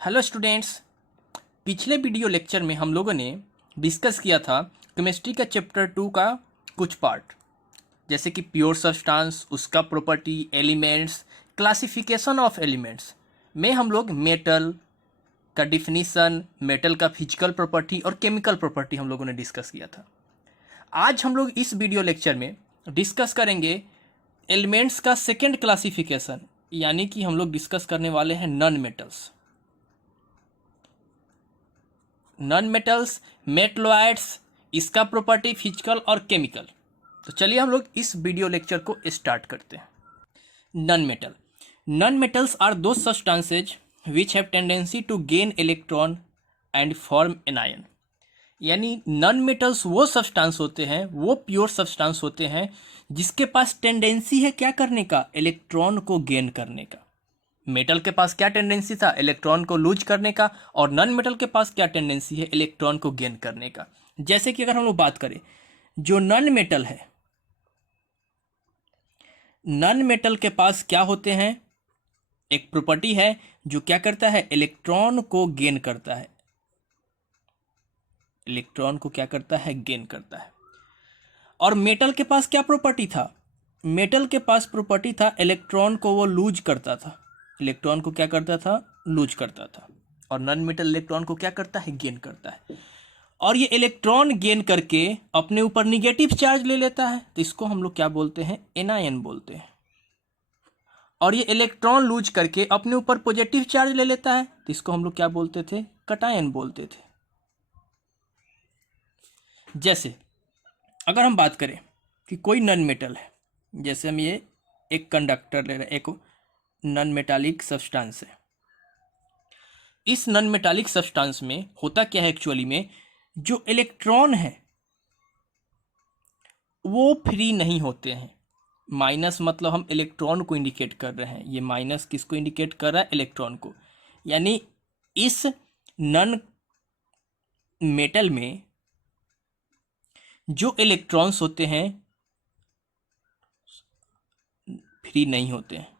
Hello students. पिछले video lecture में हम लोगों ने डिस्कस किया था केमिस्ट्री का चैप्टर 2 का कुछ पार्ट, जैसे कि प्योर सब्सटेंस, उसका property, elements, classification of elements में हम लोग मेटल का डिफिनीसन, मेटल का फिजिकल प्रॉपर्टी और केमिकल प्रॉपर्टी हम लोगों ने डिस्कस किया था। आज हम लोग इस वीडियो लेक्चर में डिस्कस करेंगे एलिमेंट्स का सेकेंड क्लासिफिकेशन, यानी कि हम लोग डिस्कस करने वाले हैं नॉन मेटल्स, मेटलॉइड्स, इसका प्रॉपर्टी, फिजिकल और केमिकल। तो चलिए हम लोग इस वीडियो लेक्चर को स्टार्ट करते हैं। Non metals are those substances which have tendency to gain electron and form an ion. यानी नॉन मेटल्स वो सब्सटेंस होते हैं, वो प्योर सब्सटेंस होते हैं जिसके पास टेंडेंसी है क्या करने का, इलेक्ट्रॉन को गेन करने का। मेटल के पास क्या टेंडेंसी था, इलेक्ट्रॉन को लूज करने का, और नॉन मेटल के पास क्या टेंडेंसी है, इलेक्ट्रॉन को गेन करने का। जैसे कि अगर हम लोग बात करें, जो नॉन मेटल है, नॉन मेटल के पास क्या होते हैं, एक प्रॉपर्टी है जो क्या करता है, इलेक्ट्रॉन को गेन करता है, इलेक्ट्रॉन को क्या करता है, गेन करता है। और मेटल के पास क्या प्रॉपर्टी था, मेटल के पास प्रॉपर्टी था इलेक्ट्रॉन को वो लूज करता था, इलेक्ट्रॉन को क्या करता था, लूज करता था। और नॉन मेटल इलेक्ट्रॉन को क्या करता है, गेन करता है। और ये इलेक्ट्रॉन गेन करके अपने ऊपर निगेटिव चार्ज ले लेता है, तो इसको हम लोग क्या बोलते हैं, एनायन बोलते हैं। और ये इलेक्ट्रॉन लूज करके अपने ऊपर पॉजिटिव चार्ज ले लेता है, तो इसको हम लोग क्या बोलते थे, कटायन बोलते थे। जैसे अगर हम बात करें कि कोई नॉन मेटल है, जैसे हम ये एक कंडक्टर ले रहे हैं, एक नॉन मेटालिक सब्सटेंस है। इस नॉन मेटालिक सब्सटेंस में होता क्या है, एक्चुअली में जो इलेक्ट्रॉन है वो फ्री नहीं होते हैं। माइनस मतलब हम इलेक्ट्रॉन को इंडिकेट कर रहे हैं, ये माइनस किसको इंडिकेट कर रहा है, इलेक्ट्रॉन को। यानी इस नॉन मेटल में जो इलेक्ट्रॉन्स होते हैं फ्री नहीं होते हैं,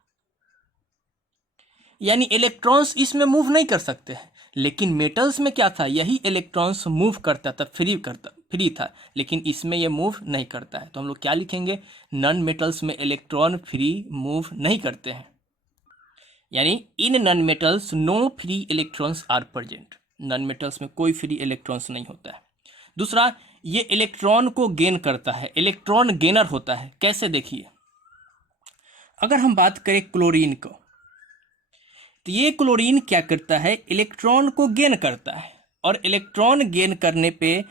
यानी इलेक्ट्रॉन्स इसमें मूव नहीं कर सकते हैं। लेकिन मेटल्स में क्या था, यही इलेक्ट्रॉन्स मूव करता था, फ्री था, लेकिन इसमें ये मूव नहीं करता है। तो हम लोग क्या लिखेंगे, नॉन मेटल्स में इलेक्ट्रॉन फ्री मूव नहीं करते हैं, यानी in non metals no free electrons are present. Non metals में कोई फ्री इलेक्ट्रॉन्स नहीं होता है। दूसरा, ये इलेक्ट्रॉन को गेन करता है, इलेक्ट्रॉन गेनर होता है। कैसे, देखिए अगर हम बात करें क्लोरीन को, तो ये क्लोरीन क्या करता है, इलेक्ट्रॉन को गेन करता है, और इलेक्ट्रॉन गेन करने पे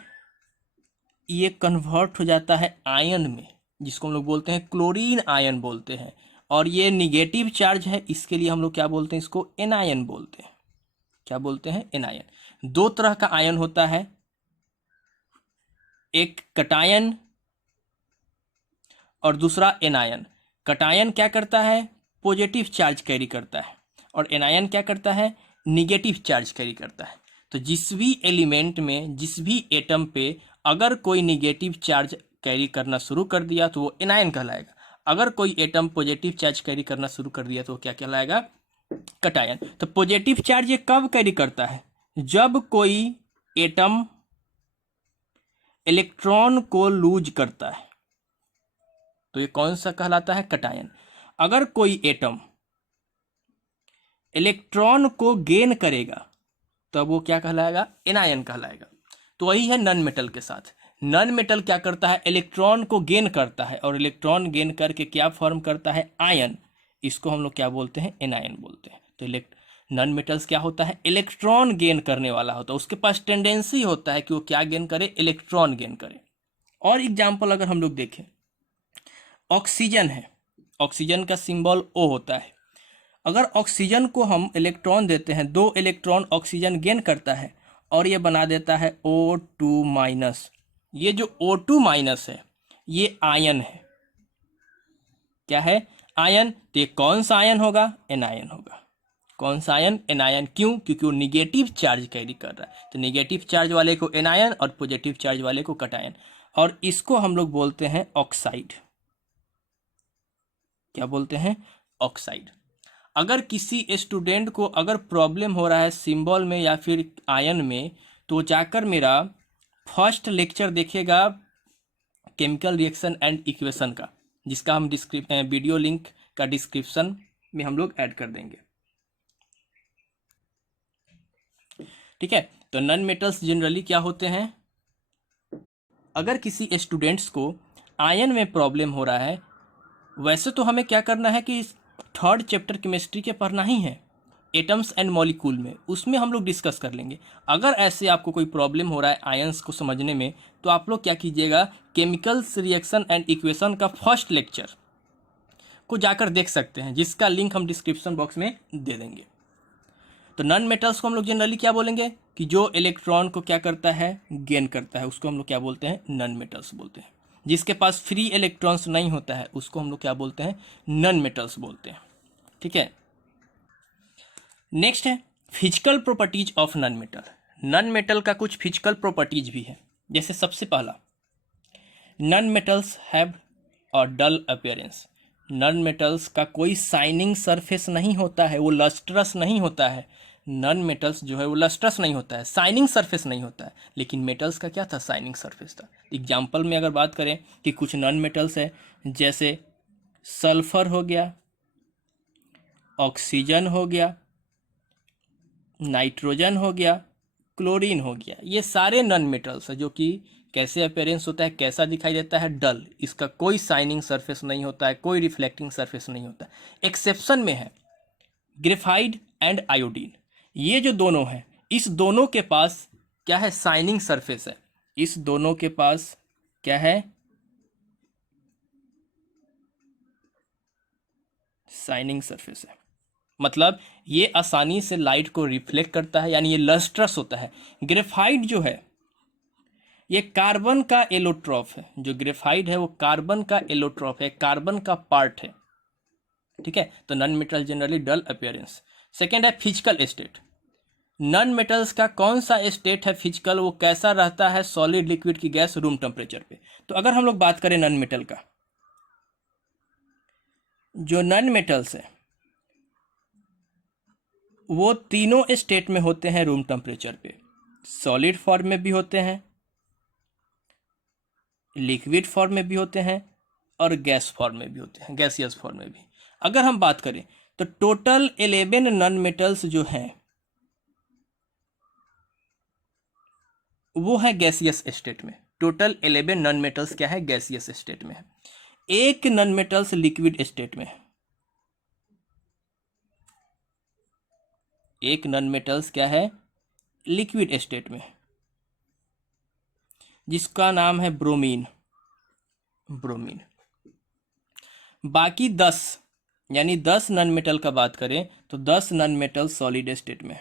ये कन्वर्ट हो जाता है आयन में, जिसको हम लोग बोलते हैं क्लोरीन आयन बोलते हैं। और ये निगेटिव चार्ज है, इसके लिए हम लोग क्या बोलते हैं, इसको एनायन बोलते हैं। क्या बोलते हैं, एनायन। दो तरह का आयन होता है, एक कटायन और दूसरा एनायन। कटायन क्या करता है, पॉजिटिव चार्ज कैरी करता है, और एनायन क्या करता है, निगेटिव चार्ज कैरी करता है। तो जिस भी एलिमेंट में, जिस भी एटम पे अगर कोई निगेटिव चार्ज कैरी करना शुरू कर दिया तो वो एनायन कहलाएगा। अगर कोई एटम पॉजिटिव चार्ज कैरी करना शुरू कर दिया तो वो क्या कहलाएगा, कटायन। तो पॉजिटिव चार्ज ये कब कैरी करता है, जब कोई एटम इलेक्ट्रॉन को लूज करता है, तो ये कौन सा कहलाता है, कटायन। अगर कोई एटम इलेक्ट्रॉन को गेन करेगा तब वो क्या कहलाएगा, एनायन कहलाएगा। तो वही है नॉन मेटल के साथ। नॉन मेटल क्या करता है, इलेक्ट्रॉन को गेन करता है, और इलेक्ट्रॉन गेन करके क्या फॉर्म करता है, आयन। इसको हम लोग क्या बोलते हैं, एनायन बोलते हैं। तो नॉन मेटल्स क्या होता है, इलेक्ट्रॉन गेन करने वाला होता है, उसके पास टेंडेंसी होता है कि वो क्या गेन करे, इलेक्ट्रॉन गेन करे। और एग्जाम्पल अगर हम लोग देखें, ऑक्सीजन है, ऑक्सीजन का सिंबल O होता है। अगर ऑक्सीजन को हम इलेक्ट्रॉन देते हैं, 2 इलेक्ट्रॉन ऑक्सीजन गेन करता है और ये बना देता है O2 माइनस। ये जो O2 माइनस है ये आयन है। क्या है, आयन। तो ये कौन सा आयन होगा, एनायन होगा। कौन सा आयन, एनायन। क्यों, क्योंकि वो निगेटिव चार्ज कैरी कर रहा है। तो निगेटिव चार्ज वाले को एनायन और पॉजिटिव चार्ज वाले को कटायन। और इसको हम लोग बोलते हैं ऑक्साइड। क्या बोलते हैं, ऑक्साइड। अगर किसी स्टूडेंट को अगर प्रॉब्लम हो रहा है सिंबल में या फिर आयन में, तो जाकर मेरा फर्स्ट लेक्चर देखेगा केमिकल रिएक्शन एंड इक्वेशन का, जिसका हम वीडियो लिंक का डिस्क्रिप्शन में हम लोग ऐड कर देंगे। ठीक है, तो नॉन मेटल्स जनरली क्या होते हैं, अगर किसी स्टूडेंट्स को आयन में प्रॉब्लम हो रहा है, वैसे तो हमें क्या करना है कि थर्ड चैप्टर केमिस्ट्री के पढ़ना ही है, एटम्स एंड मॉलिक्यूल में, उसमें हम लोग डिस्कस कर लेंगे। अगर ऐसे आपको कोई प्रॉब्लम हो रहा है आयंस को समझने में, तो आप लोग क्या कीजिएगा, केमिकल्स रिएक्शन एंड इक्वेशन का फर्स्ट लेक्चर को जाकर देख सकते हैं, जिसका लिंक हम डिस्क्रिप्शन बॉक्स में दे देंगे। तो नॉन मेटल्स को हम लोग जनरली क्या बोलेंगे कि जो इलेक्ट्रॉन को क्या करता है, गेन करता है, उसको हम लोग क्या बोलते हैं, नॉन मेटल्स बोलते हैं। जिसके पास फ्री इलेक्ट्रॉन्स नहीं होता है उसको हम लोग क्या बोलते हैं, नॉन मेटल्स बोलते हैं। ठीक है, नेक्स्ट है physical properties of non metal. Non metal का कुछ फिजिकल प्रॉपर्टीज भी है। जैसे सबसे पहला, non metals have a dull appearance. Non metals का कोई शाइनिंग सरफेस नहीं होता है, वो लस्ट्रस नहीं होता है। नॉन मेटल्स जो है वो लस्ट्रस नहीं होता है, शाइनिंग सरफेस नहीं होता है। लेकिन मेटल्स का क्या था, शाइनिंग सरफेस था। एग्जाम्पल में अगर बात करें कि कुछ नॉन मेटल्स है, जैसे सल्फर हो गया, ऑक्सीजन हो गया, नाइट्रोजन हो गया, क्लोरीन हो गया, ये सारे नॉन मेटल्स है जो कि कैसे अपीयरेंस होता है, कैसा दिखाई देता है, डल। इसका कोई शाइनिंग सरफेस नहीं होता है, कोई रिफ्लेक्टिंग सरफेस नहीं होता है। एक्सेप्शन में है ग्रेफाइट एंड आयोडीन, ये जो दोनों हैं, इस दोनों के पास क्या है, शाइनिंग सरफेस है। इस दोनों के पास क्या है, शाइनिंग सरफेस है। मतलब ये आसानी से लाइट को रिफ्लेक्ट करता है, यानी ये लस्ट्रस होता है। ग्रेफाइट जो है ये कार्बन का एलोट्रॉप है। जो ग्रेफाइट है वो कार्बन का एलोट्रॉप है, कार्बन का पार्ट है। ठीक है, तो नॉन मेटल जनरली डल अपीयरेंस। सेकेंड है फिजिकल स्टेट। नॉन मेटल्स का कौन सा स्टेट है फिजिकल, वो कैसा रहता है, सॉलिड, लिक्विड की गैस, रूम टेम्परेचर पे। तो अगर हम लोग बात करें नॉन मेटल का, जो नॉन मेटल्स है वो तीनों स्टेट में होते हैं रूम टेम्परेचर पे। सॉलिड फॉर्म में भी होते हैं, लिक्विड फॉर्म में भी होते हैं, और गैस फॉर्म में भी होते हैं, गैसियस फॉर्म में भी। अगर हम बात करें तो टोटल 11 नॉन मेटल्स जो हैं वो है गैसियस स्टेट में। टोटल 11 नॉन मेटल्स क्या है, गैसियस स्टेट में है। एक नॉन मेटल्स लिक्विड स्टेट में है। एक नॉन मेटल्स क्या है, लिक्विड स्टेट में, जिसका नाम है ब्रोमीन। ब्रोमीन। बाकी 10 यानी 10 नॉन मेटल का बात करें तो 10 नॉन मेटल सॉलिड स्टेट में,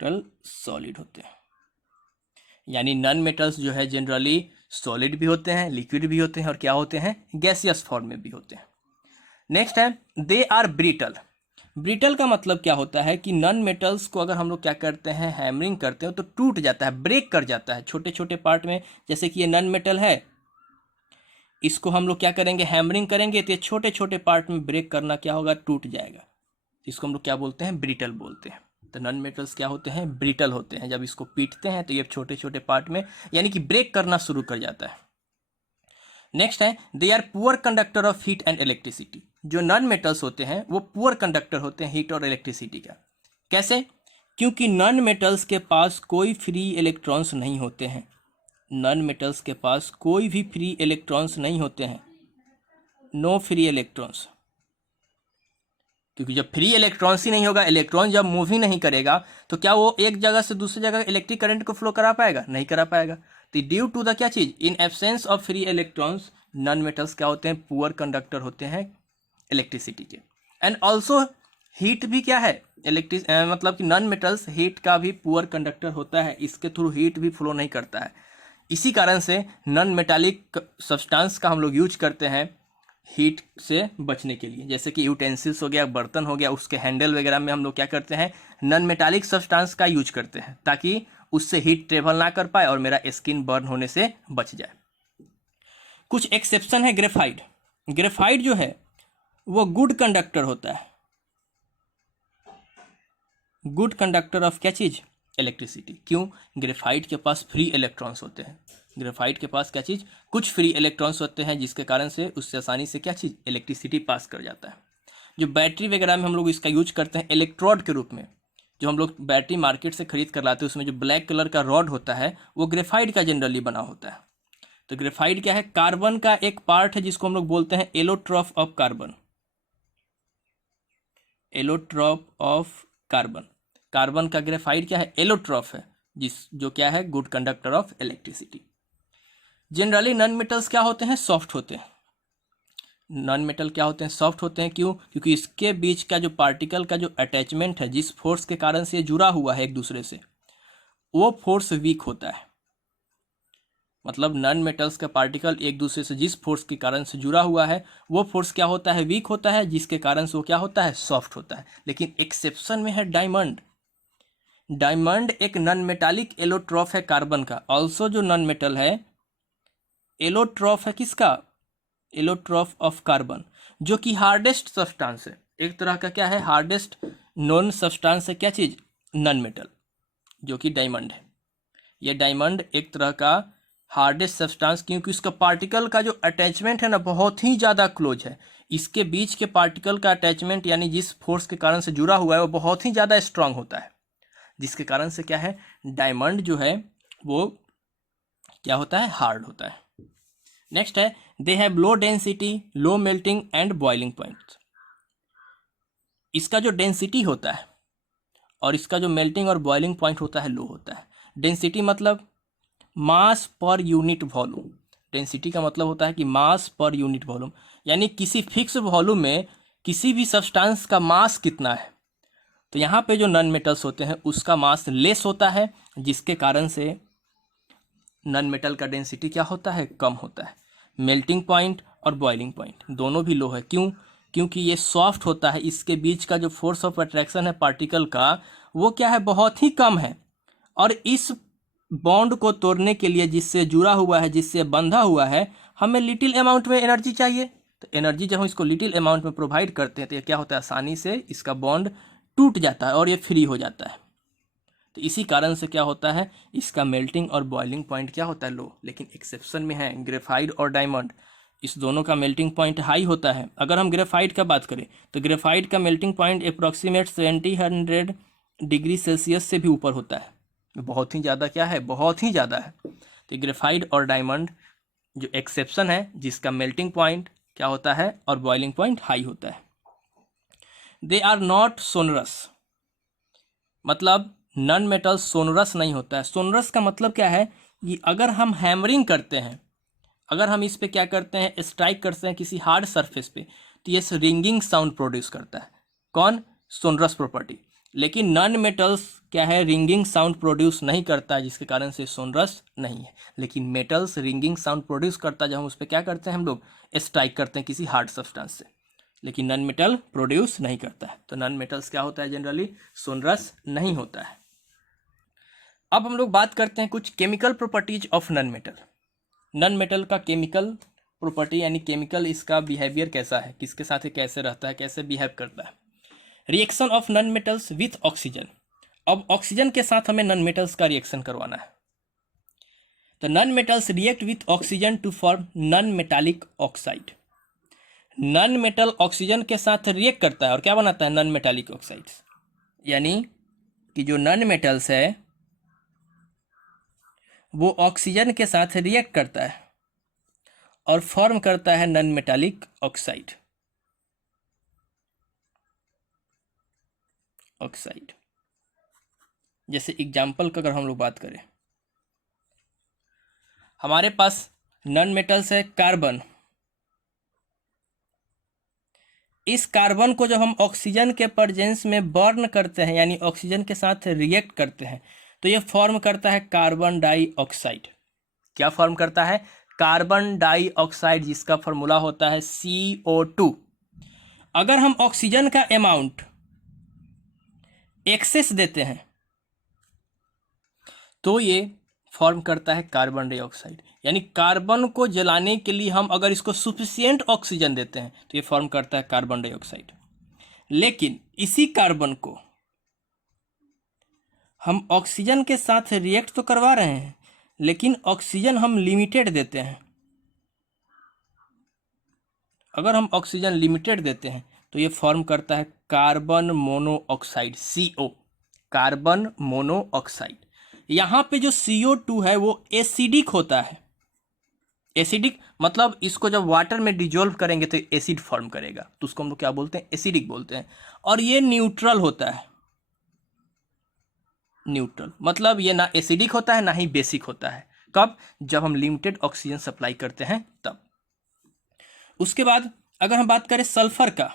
टोटल सॉलिड होते हैं। यानी नॉन मेटल्स जो है जनरली सॉलिड भी होते हैं, लिक्विड भी होते हैं, और क्या होते हैं, गैसियस फॉर्म में भी होते हैं। नेक्स्ट है दे आर ब्रिटल। ब्रिटल का मतलब क्या होता है कि नॉन मेटल्स को अगर हम लोग क्या करते हैं, हैमरिंग करते हैं तो टूट जाता है, ब्रेक कर जाता है छोटे छोटे पार्ट में। जैसे कि ये नॉन मेटल है, इसको हम लोग क्या करेंगे, हैमरिंग करेंगे तो ये छोटे छोटे पार्ट में ब्रेक करना क्या होगा, टूट जाएगा। इसको हम लोग क्या बोलते हैं, ब्रिटल बोलते हैं। तो नॉन मेटल्स क्या होते हैं, ब्रिटल होते हैं। जब इसको पीटते हैं तो ये छोटे छोटे पार्ट में यानी कि ब्रेक करना शुरू कर जाता है। नेक्स्ट है they are poor conductor of heat and electricity. जो नॉन मेटल्स होते हैं वो पुअर कंडक्टर होते हैं हीट और इलेक्ट्रिसिटी का। कैसे, क्योंकि नॉन मेटल्स के पास कोई फ्री इलेक्ट्रॉन्स नहीं होते हैं। नॉन मेटल्स के पास कोई भी फ्री इलेक्ट्रॉन्स नहीं होते हैं, नो फ्री इलेक्ट्रॉन्स। क्योंकि जब फ्री इलेक्ट्रॉन्स ही नहीं होगा, इलेक्ट्रॉन जब मूव ही नहीं करेगा, तो क्या वो एक जगह से दूसरी जगह इलेक्ट्रिक करंट को फ्लो करा पाएगा, नहीं करा पाएगा। तो ड्यू टू द क्या चीज, in absence of free electrons, non metals क्या होते हैं, पुअर कंडक्टर होते हैं इलेक्ट्रिसिटी के। एंड ऑल्सो हीट भी क्या है, मतलब कि नॉन मेटल्स हीट का भी पुअर कंडक्टर होता है, इसके थ्रू हीट भी फ्लो नहीं करता है। इसी कारण से नॉन मेटालिक सब्सटेंस का हम लोग यूज करते हैं हीट से बचने के लिए। जैसे कि यूटेंसिल्स हो गया, बर्तन हो गया, उसके हैंडल वगैरह में हम लोग क्या करते हैं, नॉन मेटालिक सब्सटेंस का यूज करते हैं, ताकि उससे हीट ट्रेवल ना कर पाए और मेरा स्किन बर्न होने से बच जाए। कुछ एक्सेप्शन है ग्रेफाइट। ग्रेफाइट जो है वो गुड कंडक्टर होता है, गुड कंडक्टर ऑफ क्या चीज़, इलेक्ट्रिसिटी। क्यों? ग्रेफाइट के पास फ्री इलेक्ट्रॉन्स होते हैं, ग्रेफाइट के पास क्या चीज़, कुछ फ्री इलेक्ट्रॉन्स होते हैं, जिसके कारण से उससे आसानी से क्या चीज़, इलेक्ट्रिसिटी पास कर जाता है। जो बैटरी वगैरह में हम लोग इसका यूज करते हैं इलेक्ट्रोड के रूप में, जो हम लोग बैटरी मार्केट से खरीद कर लाते हैं, उसमें जो ब्लैक कलर का रॉड होता है वो ग्रेफाइट का जनरली बना होता है। तो ग्रेफाइट क्या है, कार्बन का एक पार्ट है जिसको हम लोग बोलते हैं allotrope of carbon, allotrope of carbon. Carbon का ग्रेफाइट क्या है, एलोट्रॉप है, जो क्या है, good conductor of electricity. Generally non metals क्या होते हैं, सॉफ्ट होते हैं। नॉन मेटल क्या होते हैं, सॉफ्ट होते हैं। क्यों? क्योंकि इसके बीच का जो पार्टिकल का जो अटैचमेंट है, जिस फोर्स के कारण से ये जुड़ा हुआ है एक दूसरे से, वो फोर्स वीक होता है। मतलब नॉन मेटल्स का पार्टिकल एक दूसरे से जिस फोर्स के कारण से जुड़ा हुआ है, वो फोर्स क्या होता है, वीक होता है, जिसके कारण से वो क्या होता है, सॉफ्ट होता है। लेकिन एक्सेप्शन में है डायमंड। डायमंड एक नॉन मेटालिक एलोट्रॉप है कार्बन का। ऑल्सो जो नॉन मेटल है, एलोट्रॉप है किसका, एलोट्रॉप ऑफ कार्बन, जो कि हार्डेस्ट सब्सटेंस है, एक तरह का क्या है, हार्डेस्ट नॉन सब्सटेंस है, क्या चीज़, नॉन मेटल, जो कि डायमंड है। ये डायमंड एक तरह का हार्डेस्ट सब्सटेंस, क्योंकि उसका पार्टिकल का जो अटैचमेंट है ना, बहुत ही ज़्यादा क्लोज है। इसके बीच के पार्टिकल का अटैचमेंट, यानी जिस फोर्स के कारण से जुड़ा हुआ है, वो बहुत ही ज़्यादा स्ट्रांग होता है, जिसके कारण से क्या है, डायमंड जो है वो क्या होता है, हार्ड होता है। नेक्स्ट है, they have low density, low melting and boiling point. इसका जो डेंसिटी होता है और इसका जो मेल्टिंग और बॉइलिंग पॉइंट होता है, लो होता है। डेंसिटी मतलब मास पर यूनिट वॉल्यूम। डेंसिटी का मतलब होता है कि मास पर यूनिट वॉल्यूम, यानी किसी फिक्स वॉल्यूम में किसी भी सब्सटेंस का मास कितना है। तो यहाँ पे जो नॉन मेटल्स होते हैं उसका मास लेस होता है, जिसके कारण से नॉन मेटल का डेंसिटी क्या होता है, कम होता है। मेल्टिंग पॉइंट और बॉइलिंग पॉइंट दोनों भी लो है। क्यों? क्योंकि ये सॉफ्ट होता है, इसके बीच का जो फोर्स ऑफ अट्रैक्शन है पार्टिकल का, वो क्या है, बहुत ही कम है। और इस बॉन्ड को तोड़ने के लिए, जिससे जुड़ा हुआ है, जिससे बंधा हुआ है, हमें लिटिल अमाउंट में एनर्जी चाहिए। तो एनर्जी जब हम इसको लिटिल अमाउंट में प्रोवाइड करते हैं, तो ये क्या होता है, आसानी से इसका बॉन्ड टूट जाता है और ये फ्री हो जाता है। तो इसी कारण से क्या होता है, इसका मेल्टिंग और बॉइलिंग पॉइंट क्या होता है, लो। लेकिन एक्सेप्शन में है ग्रेफाइट और डायमंड, इस दोनों का मेल्टिंग पॉइंट हाई होता है। अगर हम ग्रेफाइट का बात करें तो ग्रेफाइट का melting point approximate 700 degree Celsius से भी ऊपर होता है। बहुत ही ज़्यादा क्या है, बहुत ही ज़्यादा है। तो ग्रेफाइट और डायमंड जो एक्सेप्शन है, जिसका मेल्टिंग पॉइंट क्या होता है और बॉइलिंग पॉइंट हाई होता है। दे आर नॉट सोनरस, मतलब नॉन मेटल सोनरस नहीं होता है। सोनरस का मतलब क्या है, कि अगर हम हैमरिंग करते हैं, अगर हम इस पे क्या करते हैं, स्ट्राइक करते हैं किसी हार्ड सरफेस पे, तो ये रिंगिंग साउंड प्रोड्यूस करता है। कौन? Sonorous property. लेकिन नॉन मेटल्स क्या है, रिंगिंग साउंड प्रोड्यूस नहीं करता है, जिसके कारण से सोनरस नहीं है। लेकिन मेटल्स रिंगिंग साउंड प्रोड्यूस करता है जब हम उस पर क्या करते हैं, हम लोग स्ट्राइक करते हैं किसी हार्ड सब्सटेंस से। लेकिन नॉन मेटल प्रोड्यूस नहीं करता है। तो नॉन मेटल्स क्या होता है, जनरली सोनरस नहीं होता है। अब हम लोग बात करते हैं कुछ chemical properties of non metal. Non metal का केमिकल प्रॉपर्टी, यानी केमिकल इसका बिहेवियर कैसा है, किसके साथ ये कैसे रहता है, कैसे बिहेव करता है। Reaction of non metals with oxygen. अब ऑक्सीजन के साथ हमें नॉन मेटल्स का रिएक्शन करवाना है। तो non metals react with oxygen to form non metallic oxide. Non metal oxygen के साथ रिएक्ट करता है और क्या बनाता है, नॉन मेटालिक ऑक्साइड्स। यानी कि जो नॉन मेटल्स है वो ऑक्सीजन के साथ रिएक्ट करता है और फॉर्म करता है नॉन मेटालिक ऑक्साइड। ऑक्साइड जैसे एग्जाम्पल का अगर हम लोग बात करें, हमारे पास नॉन मेटल्स है कार्बन। इस कार्बन को जब हम ऑक्सीजन के प्रेजेंस में बर्न करते हैं, यानी ऑक्सीजन के साथ रिएक्ट करते हैं, तो ये फॉर्म करता है कार्बन डाइऑक्साइड। क्या फॉर्म करता है, कार्बन डाइऑक्साइड, जिसका फॉर्मूला होता है CO2। अगर हम ऑक्सीजन का अमाउंट एक्सेस देते हैं तो ये फॉर्म करता है कार्बन डाइऑक्साइड। यानी कार्बन को जलाने के लिए हम अगर इसको सुफिशियंट ऑक्सीजन देते हैं तो ये फॉर्म करता है कार्बन डाइऑक्साइड। लेकिन इसी कार्बन को हम ऑक्सीजन के साथ रिएक्ट तो करवा रहे हैं, लेकिन ऑक्सीजन हम लिमिटेड देते हैं। अगर हम ऑक्सीजन लिमिटेड देते हैं तो ये फॉर्म करता है carbon monoxide, CO, carbon monoxide. यहाँ पे जो CO2 है वो एसिडिक होता है। एसिडिक मतलब इसको जब वाटर में डिजोल्व करेंगे तो एसिड फॉर्म करेगा, तो उसको हम लोग क्या बोलते हैं, एसिडिक बोलते हैं। और ये न्यूट्रल होता है। न्यूट्रल मतलब ये ना एसिडिक होता है ना ही बेसिक होता है। कब? जब हम लिमिटेड ऑक्सीजन सप्लाई करते हैं तब। उसके बाद अगर हम बात करें सल्फर का,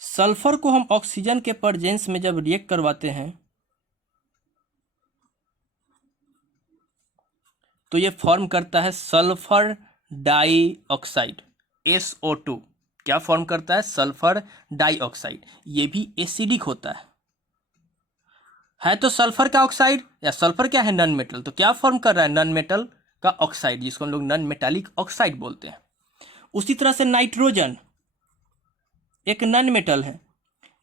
सल्फर को हम ऑक्सीजन के प्रेजेंस में जब रिएक्ट करवाते हैं तो ये फॉर्म करता है सल्फर डाइऑक्साइड, SO2। क्या फॉर्म करता है? Sulphur dioxide. ये भी एसिडिक होता है तो सल्फर का ऑक्साइड, या सल्फर क्या है? Non metal. तो क्या फॉर्म कर रहा है? नॉन मेटल का ऑक्साइड, जिसको हम लोग नॉन मेटालिक ऑक्साइड बोलते हैं। उसी तरह से नाइट्रोजन एक नॉन मेटल है।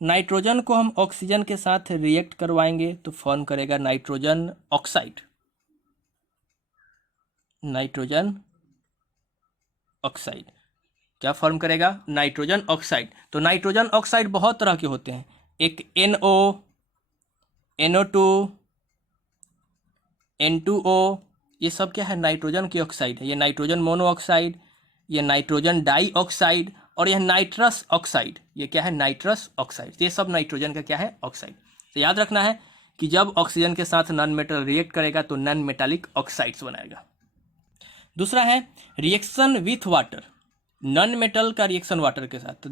नाइट्रोजन को हम ऑक्सीजन के साथ रिएक्ट करवाएंगे तो फॉर्म करेगा नाइट्रोजन ऑक्साइड, नाइट्रोजन ऑक्साइड। क्या फॉर्म करेगा? Nitrogen oxide. तो नाइट्रोजन ऑक्साइड बहुत तरह के होते हैं। एक NO, NO2, N2O, ये सब क्या है? नाइट्रोजन की ऑक्साइड है। ये नाइट्रोजन मोनोऑक्साइड, ये नाइट्रोजन डाइऑक्साइड, और यह नाइट्रस ऑक्साइड। ये क्या है? Nitrous oxide. ये सब नाइट्रोजन का क्या है? ऑक्साइड। तो याद रखना है कि जब ऑक्सीजन के साथ नॉन मेटल रिएक्ट करेगा तो नॉन मेटालिक ऑक्साइड्स बनाएगा। दूसरा है reaction with water. Non metal का रिएक्शन वाटर के साथ,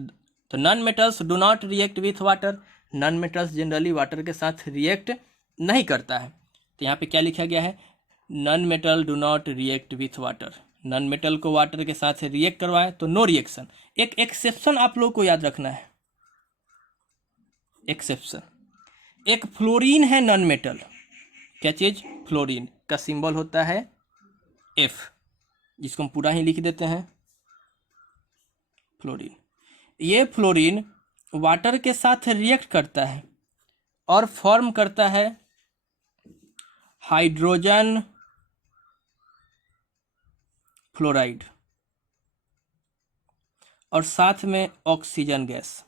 तो non metals do not react with water. Non metals generally water के साथ रिएक्ट नहीं करता है। तो यहाँ पे क्या लिखा गया है? Non metal do not react with water. Non metal को वाटर के साथ रिएक्ट करवाएं तो नो रिएक्शन। एक एक्सेप्शन आप लोग को याद रखना है, एक्सेप्शन। एक फ्लोरीन है नॉन मेटल। क्या चीज? फ्लोरीन का सिंबल होता है F, जिसको हम पूरा ही लिख देते हैं फ्लोरीन। ये फ्लोरीन वाटर के साथ रिएक्ट करता है और फॉर्म करता है हाइड्रोजन फ्लोराइड और साथ में ऑक्सीजन गैस।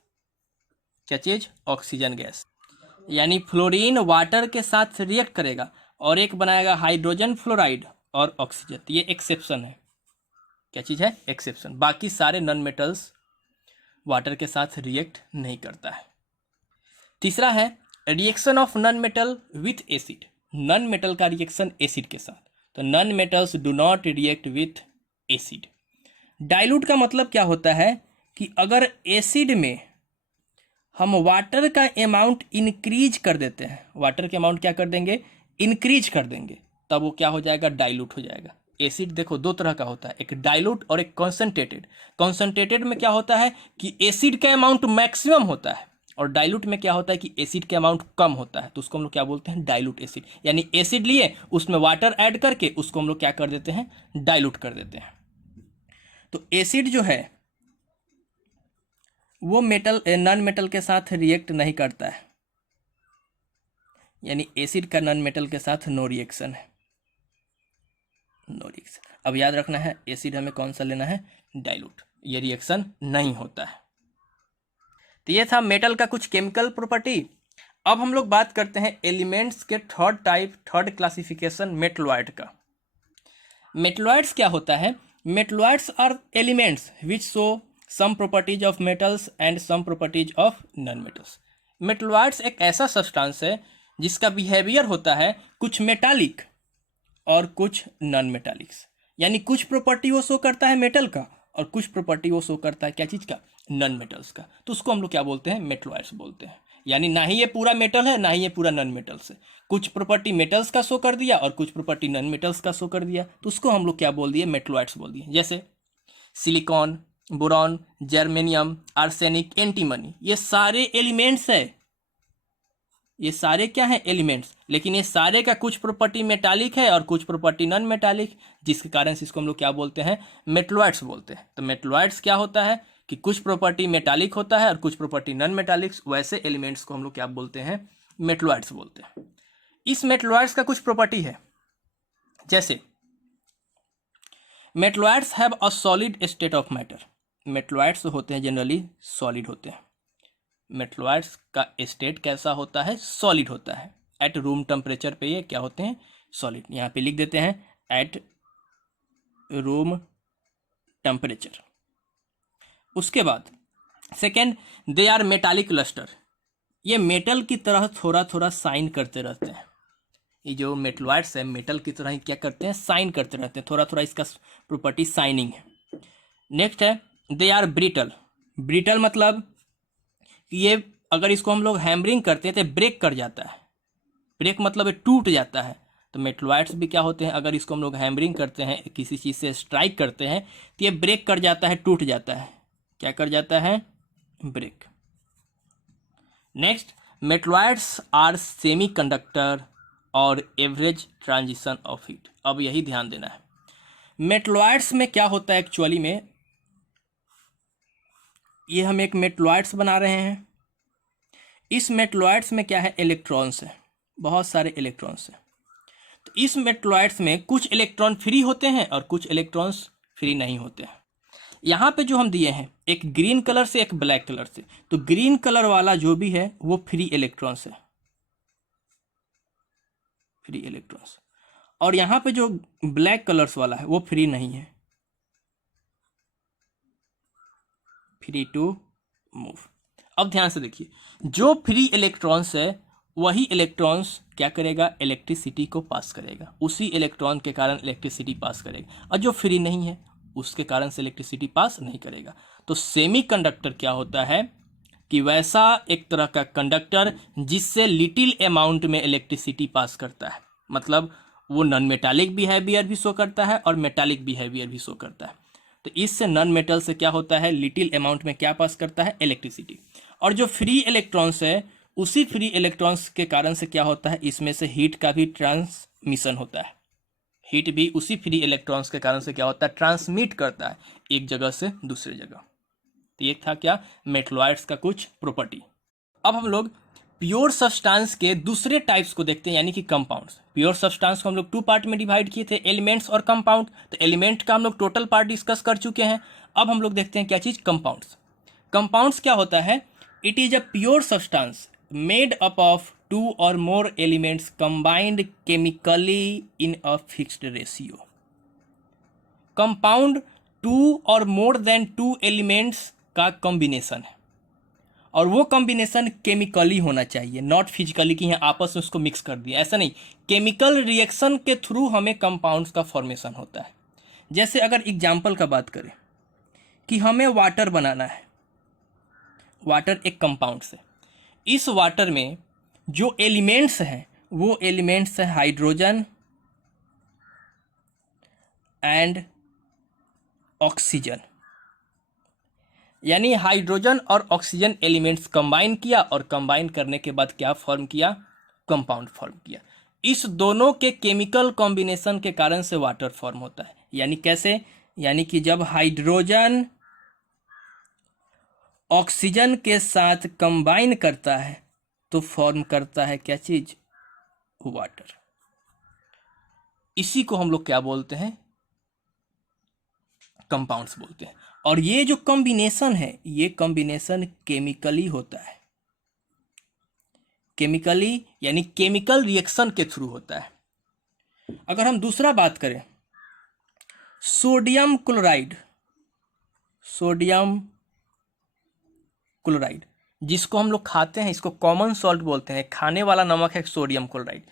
क्या चीज? Oxygen gas. यानी फ्लोरीन वाटर के साथ रिएक्ट करेगा और एक बनाएगा हाइड्रोजन फ्लोराइड और ऑक्सीजन। ये एक्सेप्शन है। क्या चीज है? एक्सेप्शन। बाकी सारे नॉन मेटल्स वाटर के साथ रिएक्ट नहीं करता है। तीसरा है reaction of non metal with acid. Non metal का रिएक्शन एसिड के साथ, तो non metals do not react with acid. Dilute का मतलब क्या होता है कि अगर एसिड में हम वाटर का अमाउंट इंक्रीज कर देते हैं, वाटर के अमाउंट क्या कर देंगे? इंक्रीज कर देंगे, तब वो क्या हो जाएगा? डाइल्यूट हो जाएगा। एसिड देखो दो तरह का होता है, एक डाइल्यूट और एक कॉन्सेंट्रेटेड। कॉन्सेंट्रेटेड में क्या होता है कि एसिड का अमाउंट मैक्सिमम होता है, और डाइल्यूट में क्या होता है कि एसिड का अमाउंट कम होता है, तो उसको हम लोग क्या बोलते हैं? Dilute acid. यानी एसिड लिए उसमें वाटर ऐड करके उसको हम लोग क्या कर देते हैं? डाइल्यूट कर देते हैं। तो एसिड जो है वो मेटल नॉन मेटल के साथ रिएक्ट नहीं करता है, यानी एसिड का नॉन मेटल के साथ नो रिएक्शन है, नो रिएक्शन। अब याद रखना है एसिड हमें कौन सा लेना है? डाइल्यूट। ये रिएक्शन नहीं होता है। तो ये था मेटल का कुछ केमिकल प्रॉपर्टी। अब हम लोग बात करते हैं एलिमेंट्स के third type, third classification metalloid का। मेटलॉइड्स क्या होता है? Metalloids are elements which show some properties of metals and some properties of non metals. Metalloids एक ऐसा सब्सटेंस है जिसका बिहेवियर होता है कुछ मेटालिक और कुछ नॉन मेटालिक्स। यानी कुछ प्रॉपर्टी वो शो करता है मेटल का और कुछ प्रॉपर्टी वो शो करता है क्या चीज़ का? नॉन मेटल्स का। तो उसको हम लोग क्या बोलते हैं? मेटलॉइड्स बोलते हैं। यानी ना ही ये पूरा मेटल है ना ही ये पूरा नॉन मेटल्स है। कुछ प्रॉपर्टी मेटल्स का शो कर दिया और कुछ प्रॉपर्टी नॉन मेटल्स का शो कर दिया, तो उसको हम लोग क्या बोल दिए? मेटलॉइड्स बोल दिए। जैसे silicon, boron, germanium, arsenic, antimony, ये सारे एलिमेंट्स है। ये सारे क्या हैं, एलिमेंट्स, लेकिन ये सारे का कुछ प्रॉपर्टी मेटालिक है और कुछ प्रॉपर्टी नॉन मेटालिक, जिसके कारण से इसको हम लोग क्या बोलते हैं, मेटलॉइड्स बोलते हैं। तो मेटलॉइड्स क्या होता है कि कुछ प्रॉपर्टी मेटालिक होता है और कुछ प्रॉपर्टी नॉन मेटालिक, वैसे एलिमेंट्स को हम लोग क्या बोलते हैं, मेटलॉइड्स बोलते हैं। इस मेटलॉइड्स का कुछ प्रॉपर्टी है, जैसे metalloids have a solid state of matter. Metalloids होते हैं जनरली सॉलिड होते हैं। मेटलॉइड्स का स्टेट कैसा होता है, सॉलिड होता है। एट रूम टेम्परेचर पे ये क्या होते हैं, सॉलिड। यहाँ पे लिख देते हैं एट रूम टेम्परेचर। उसके बाद second, they are metallic lustre. ये मेटल की तरह थोड़ा थोड़ा साइन करते रहते हैं। ये जो मेटलॉइड्स है मेटल की तरह ही क्या करते हैं, साइन करते रहते हैं, थोड़ा थोड़ा इसका प्रॉपर्टी साइनिंग है। नेक्स्ट है दे आर ब्रिटल। ब्रिटल मतलब ये अगर इसको हम लोग हैमरिंग करते हैं तो ब्रेक कर जाता है। ब्रेक मतलब ये टूट जाता है। तो मेटलॉइड्स भी क्या होते हैं, अगर इसको हम लोग हैमरिंग करते हैं, किसी चीज़ से स्ट्राइक करते हैं तो ये ब्रेक कर जाता है, टूट जाता है। क्या कर जाता है, break. Next, metalloids are semiconductor और एवरेज ट्रांजिशन ऑफ हीट। अब यही ध्यान देना है, मेटलॉइड्स में क्या होता है एक्चुअली में, ये हम एक मेटलॉइड्स बना रहे हैं। इस मेटलॉइड्स में क्या है, इलेक्ट्रॉन्स है, बहुत सारे इलेक्ट्रॉन्स हैं। तो इस मेटलॉइड्स में कुछ इलेक्ट्रॉन फ्री होते हैं और कुछ इलेक्ट्रॉन्स फ्री नहीं होते हैं। यहाँ पे जो हम दिए हैं, एक ग्रीन कलर से एक ब्लैक कलर से, तो ग्रीन कलर वाला जो भी है वो फ्री इलेक्ट्रॉन्स है, फ्री इलेक्ट्रॉन्स। और यहाँ पे जो ब्लैक कलर्स वाला है वो फ्री नहीं है, फ्री टू मूव। अब ध्यान से देखिए, जो फ्री इलेक्ट्रॉन्स है वही इलेक्ट्रॉन्स क्या करेगा, इलेक्ट्रिसिटी को पास करेगा, उसी इलेक्ट्रॉन के कारण इलेक्ट्रिसिटी पास करेगा। और जो फ्री नहीं है उसके कारण से इलेक्ट्रिसिटी पास नहीं करेगा। तो सेमी कंडक्टर क्या होता है कि वैसा एक तरह का कंडक्टर जिससे लिटिल अमाउंट में इलेक्ट्रिसिटी पास करता है, मतलब वो नॉन मेटालिक बिहेवियर भी शो करता है और मेटालिक बिहेवियर भी शो करता है। तो इससे नॉन मेटल से क्या होता है, लिटिल अमाउंट में क्या पास करता है, इलेक्ट्रिसिटी। और जो फ्री इलेक्ट्रॉन्स है उसी फ्री इलेक्ट्रॉन्स के कारण से क्या होता है, इसमें से हीट का भी ट्रांसमिशन होता है। हीट भी उसी फ्री इलेक्ट्रॉन्स के कारण से क्या होता है, ट्रांसमिट करता है एक जगह से दूसरे जगह। तो ये था क्या, मेटलॉइड्स का कुछ प्रॉपर्टी। अब हम लोग प्योर सब्सटेंस के दूसरे टाइप्स को देखते हैं, यानी कि कंपाउंड्स। प्योर सब्सटेंस को हम लोग 2 पार्ट में डिवाइड किए थे, एलिमेंट्स और कंपाउंड। तो एलिमेंट का हम लोग टोटल पार्ट डिस्कस कर चुके हैं। अब हम लोग देखते हैं क्या चीज़, कंपाउंड्स। कंपाउंड्स क्या होता है, it is a pure substance made up of 2 or more elements combined chemically in a fixed ratio. Compound 2 और मोर देन 2 एलिमेंट्स का कॉम्बिनेशन है, और वो कॉम्बिनेशन केमिकली होना चाहिए, नॉट फिजिकली कि यहाँ आपस में उसको मिक्स कर दिया, ऐसा नहीं। केमिकल रिएक्शन के थ्रू हमें कंपाउंड्स का फॉर्मेशन होता है। जैसे अगर एग्जाम्पल का बात करें कि हमें वाटर बनाना है, वाटर एक कंपाउंड से, इस वाटर में जो एलिमेंट्स हैं वो एलिमेंट्स है हाइड्रोजन एंड ऑक्सीजन। यानी हाइड्रोजन और ऑक्सीजन एलिमेंट्स कंबाइन किया और कंबाइन करने के बाद क्या फॉर्म किया, कंपाउंड फॉर्म किया। इस दोनों के केमिकल कॉम्बिनेशन के कारण से वाटर फॉर्म होता है। यानी कैसे, यानी कि जब हाइड्रोजन ऑक्सीजन के साथ कंबाइन करता है तो फॉर्म करता है क्या चीज, वाटर। इसी को हम लोग क्या बोलते हैं, कंपाउंड्स बोलते हैं। और ये जो कॉम्बिनेशन है ये कॉम्बिनेशन केमिकली होता है, केमिकली यानी केमिकल रिएक्शन के थ्रू होता है। अगर हम दूसरा बात करें, सोडियम क्लोराइड, सोडियम क्लोराइड जिसको हम लोग खाते हैं, इसको कॉमन सॉल्ट बोलते हैं, खाने वाला नमक है सोडियम क्लोराइड।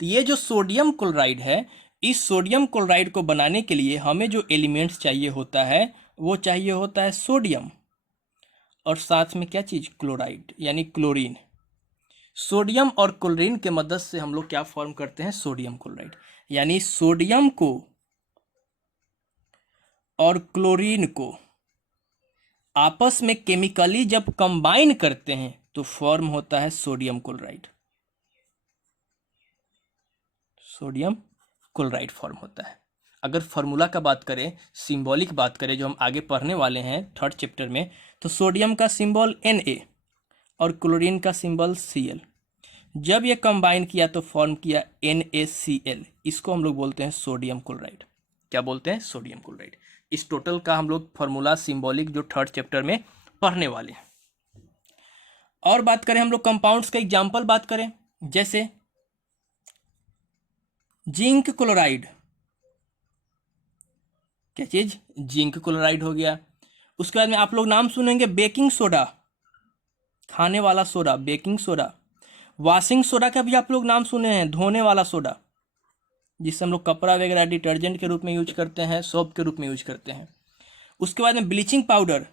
तो ये जो सोडियम क्लोराइड है, इस सोडियम क्लोराइड को बनाने के लिए हमें जो एलिमेंट्स चाहिए होता है वो चाहिए होता है सोडियम और साथ में क्या चीज़, क्लोराइड यानी क्लोरीन। सोडियम और क्लोरीन के मदद से हम लोग क्या फॉर्म करते हैं, सोडियम क्लोराइड। यानी सोडियम को और क्लोरीन को आपस में केमिकली जब कंबाइन करते हैं तो फॉर्म होता है sodium chloride. Sodium chloride form होता है। अगर फार्मूला का बात करें, सिंबॉलिक बात करें जो हम आगे पढ़ने वाले हैं थर्ड चैप्टर में, तो सोडियम का सिंबल Na और क्लोरीन का सिंबल Cl। जब ये कंबाइन किया तो फॉर्म किया NaCl। इसको हम लोग बोलते हैं सोडियम क्लोराइड। क्या बोलते हैं? Sodium chloride. इस टोटल का हम लोग फार्मूला सिंबॉलिक जो थर्ड चैप्टर में पढ़ने वाले हैं। और बात करें हम लोग कंपाउंड्स का एग्जाम्पल बात करें, जैसे जिंक क्लोराइड। क्या चीज? जिंक क्लोराइड हो गया। उसके बाद में आप लोग नाम सुनेंगे बेकिंग सोडा, खाने वाला soda, baking soda. Washing soda का भी आप लोग नाम सुने हैं, धोने वाला सोडा, जिससे हम लोग कपड़ा वगैरह डिटर्जेंट के रूप में यूज करते हैं, सोप के रूप में यूज करते हैं। उसके बाद में ब्लीचिंग पाउडर,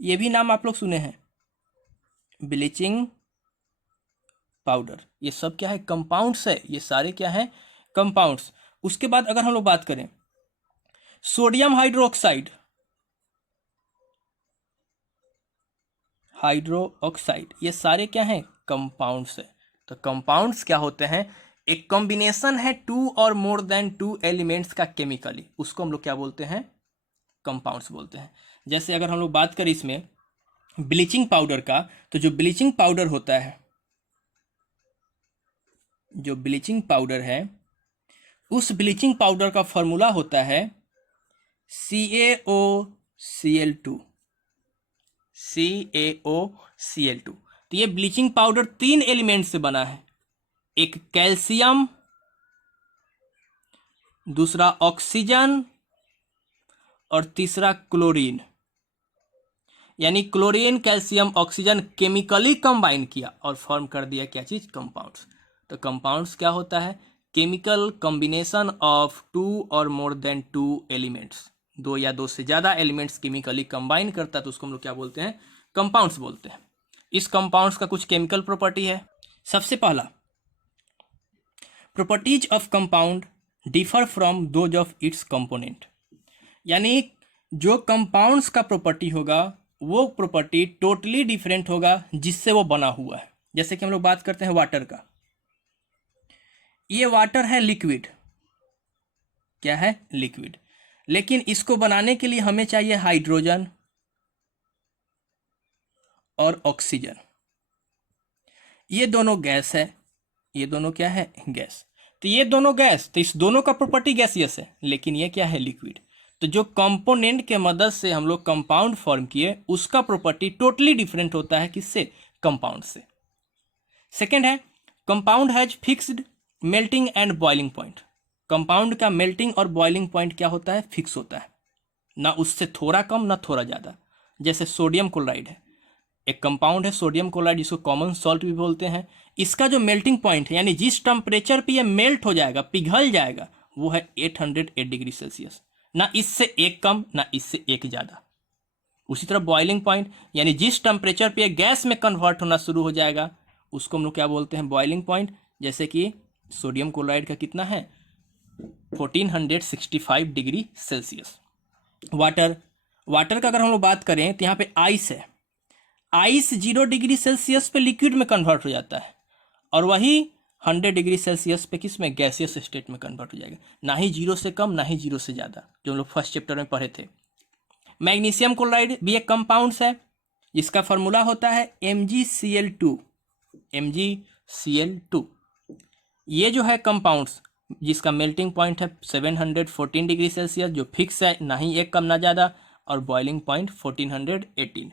ये भी नाम आप लोग सुने हैं, ब्लीचिंग पाउडर। ये सब क्या है? कंपाउंड्स है। ये सारे क्या है? कंपाउंड्स। उसके बाद अगर हम लोग बात करें सोडियम हाइड्रोक्साइड, हाइड्रोक्साइड, ये सारे क्या हैं? कंपाउंड्स है। तो कंपाउंड्स क्या होते हैं? एक कॉम्बिनेशन है टू और मोर देन टू एलिमेंट्स का केमिकली, उसको हम लोग क्या बोलते हैं? कंपाउंड्स बोलते हैं। जैसे अगर हम लोग बात करें इसमें ब्लीचिंग पाउडर का, तो जो ब्लीचिंग पाउडर होता है, जो ब्लीचिंग पाउडर है, उस ब्लीचिंग पाउडर का फॉर्मूला होता है CaOCl2। CaOCl2। तो ये ब्लीचिंग पाउडर 3 एलिमेंट से बना है, एक कैल्शियम, दूसरा ऑक्सीजन और तीसरा क्लोरीन। यानी chlorine, calcium, oxygen chemically combine किया और फॉर्म कर दिया क्या चीज? कंपाउंड्स। तो कंपाउंड्स क्या होता है? केमिकल कॉम्बिनेशन ऑफ टू और मोर देन टू एलिमेंट्स, दो या दो से ज्यादा एलिमेंट्स केमिकली कंबाइन करता है, तो उसको हम लोग क्या बोलते हैं? कंपाउंड्स बोलते हैं। इस कंपाउंड्स का कुछ केमिकल प्रॉपर्टी है। सबसे पहला, properties of compound differ from those of its component. यानी जो कंपाउंड्स का प्रॉपर्टी होगा वो प्रॉपर्टी टोटली डिफरेंट होगा जिससे वो बना हुआ है। जैसे कि हम लोग बात करते हैं वाटर का, ये वाटर है लिक्विड, क्या है? लिक्विड। लेकिन इसको बनाने के लिए हमें चाहिए हाइड्रोजन और ऑक्सीजन। ये दोनों गैस है, ये दोनों क्या है? गैस। तो ये दोनों गैस, तो इस दोनों का प्रॉपर्टी गैसियस है, लेकिन ये क्या है? लिक्विड। तो जो कंपोनेंट के मदद से हम लोग कंपाउंड फॉर्म किए, उसका प्रॉपर्टी टोटली डिफरेंट होता है किससे? कंपाउंड से। सेकेंड है, compound has fixed melting and boiling point. Compound का मेल्टिंग और बॉइलिंग पॉइंट क्या होता है? फिक्स होता है, ना उससे थोड़ा कम ना थोड़ा ज़्यादा। जैसे सोडियम क्लोराइड है, एक कंपाउंड है सोडियम क्लोराइड, जिसको कॉमन सॉल्ट भी बोलते हैं। इसका जो मेल्टिंग पॉइंट है, यानी जिस टेम्परेचर पे ये मेल्ट हो जाएगा, पिघल जाएगा, वो है 808 डिग्री सेल्सियस। ना इससे एक कम ना इससे एक ज़्यादा। उसी तरह बॉइलिंग पॉइंट, यानी जिस टेम्परेचर पे गैस में कन्वर्ट होना शुरू हो जाएगा, उसको हम लोग क्या बोलते हैं? Boiling point. जैसे कि सोडियम क्लोराइड का कितना है? 1465 डिग्री सेल्सियस। वाटर का अगर हम लोग बात करें तो यहाँ पे आइस है, आइस 0 डिग्री सेल्सियस पे लिक्विड में कन्वर्ट हो जाता है, और वही 100 डिग्री सेल्सियस पे किस में? गैसियस स्टेट में कन्वर्ट हो जाएगा। ना ही 0 से कम ना ही 0 से ज़्यादा, जो हम लोग फर्स्ट चैप्टर में पढ़े थे। मैग्नीशियम क्लोराइड भी एक कंपाउंड्स है, जिसका फार्मूला होता है MgCl2। MgCl2 ये जो है कंपाउंड्स, जिसका मेल्टिंग पॉइंट है 714 डिग्री सेल्सियस, जो फिक्स है, ना ही एक कम ना ज़्यादा, और बॉइलिंग पॉइंट 1418।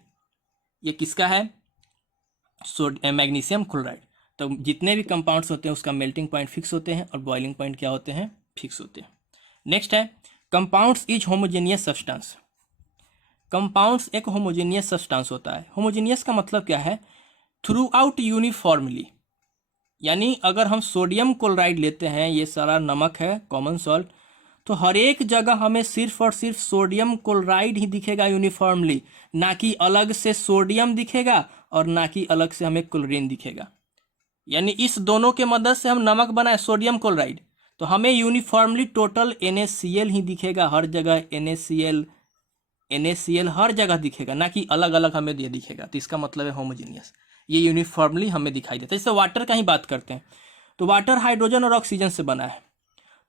ये किसका है? Magnesium chloride. तो जितने भी कंपाउंड्स होते हैं उसका मेल्टिंग पॉइंट फिक्स होते हैं और बॉइलिंग पॉइंट क्या होते हैं? फिक्स होते हैं। नेक्स्ट है compounds is homogeneous substance. Compounds एक होमोजेनियस सब्सटेंस होता है। होमोजेनियस का मतलब क्या है? Through out uniformly. यानी अगर हम सोडियम क्लोराइड लेते हैं, ये सारा नमक है, कॉमन सॉल्ट, तो हर एक जगह हमें सिर्फ और सिर्फ सोडियम क्लोराइड ही दिखेगा यूनिफॉर्मली, ना कि अलग से सोडियम दिखेगा और ना कि अलग से हमें क्लोरीन दिखेगा। यानी इस दोनों के मदद से हम नमक बनाए सोडियम क्लोराइड, तो हमें यूनिफॉर्मली टोटल NaCl ही दिखेगा हर जगह। NaCl हर जगह दिखेगा, ना कि अलग अलग हमें ये दिखेगा। तो इसका मतलब है होमोजेनियस, ये यूनिफॉर्मली हमें दिखाई देता है। जैसे वाटर का ही बात करते हैं, तो वाटर हाइड्रोजन और ऑक्सीजन से बना है।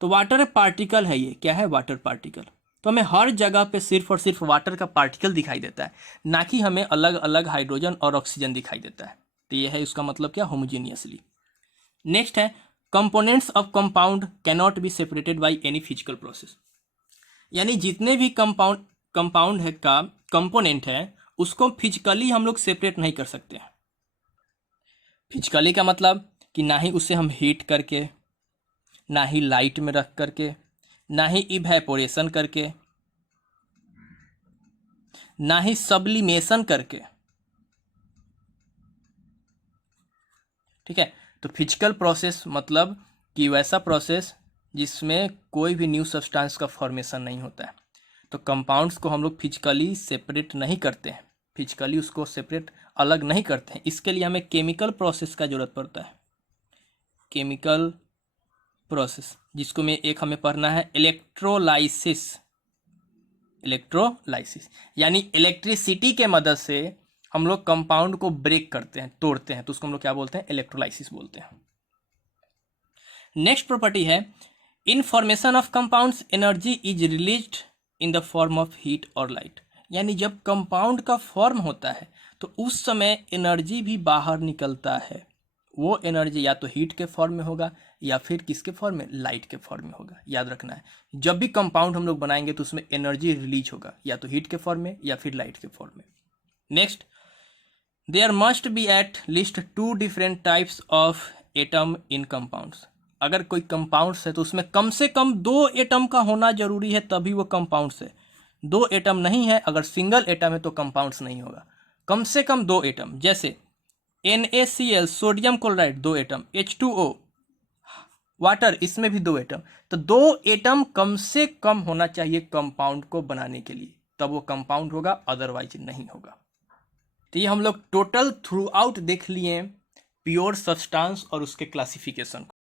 तो वाटर पार्टिकल है, ये क्या है, वाटर पार्टिकल। तो हमें हर जगह पे सिर्फ और सिर्फ वाटर का पार्टिकल दिखाई देता है, ना कि हमें अलग अलग हाइड्रोजन और ऑक्सीजन दिखाई देता है। तो ये है इसका मतलब क्या, होमोजीनियसली। नेक्स्ट है components of compound can not be separated by any physical process. यानी जितने भी कंपाउंड है का कंपोनेंट है उसको फिजिकली हम लोग सेपरेट नहीं कर सकते हैं। फिजिकली का मतलब कि ना ही उसे हम हीट करके, ना ही लाइट में रख करके, ना ही इवेपोरेशन करके, ना ही सब्लिमेशन करके। ठीक है, तो फिजिकल प्रोसेस मतलब कि वैसा प्रोसेस जिसमें कोई भी न्यू सब्सटेंस का फॉर्मेशन नहीं होता है। तो कंपाउंड्स को हम लोग फिजिकली सेपरेट नहीं करते हैं, फिजिकली उसको सेपरेट अलग नहीं करते हैं। इसके लिए हमें केमिकल प्रोसेस का ज़रूरत पड़ता है, केमिकल प्रोसेस, जिसको में एक हमें पढ़ना है इलेक्ट्रोलाइसिस। इलेक्ट्रोलाइसिस यानी इलेक्ट्रिसिटी के मदद से हम लोग कंपाउंड को ब्रेक करते हैं, तोड़ते हैं, तो उसको हम लोग क्या बोलते हैं, इलेक्ट्रोलाइसिस बोलते हैं। नेक्स्ट प्रॉपर्टी है in formation of compounds energy is released in the form of heat और लाइट। यानी जब कंपाउंड का फॉर्म होता है तो उस समय एनर्जी भी बाहर निकलता है। वो एनर्जी या तो हीट के फॉर्म में होगा या फिर किसके फॉर्म में, लाइट के फॉर्म में होगा। याद रखना है, जब भी कंपाउंड हम लोग बनाएंगे तो उसमें एनर्जी रिलीज होगा या तो हीट के फॉर्म में या फिर लाइट के फॉर्म में। Next, there must be at least 2 different types of atom in compounds. अगर कोई कंपाउंड्स है तो उसमें कम से कम 2 एटम का होना जरूरी है, तभी वो कंपाउंड्स है। 2 एटम नहीं है, अगर सिंगल एटम है तो कंपाउंड्स नहीं होगा। कम से कम 2 एटम, जैसे NaCl sodium chloride 2 atom, H2O water, इसमें भी 2 एटम। तो 2 एटम कम से कम होना चाहिए कंपाउंड को बनाने के लिए, तब वो कंपाउंड होगा, अदरवाइज नहीं होगा। तो ये हम लोग टोटल थ्रू आउट देख लिए प्योर सब्सटेंस और उसके क्लासिफिकेशन को।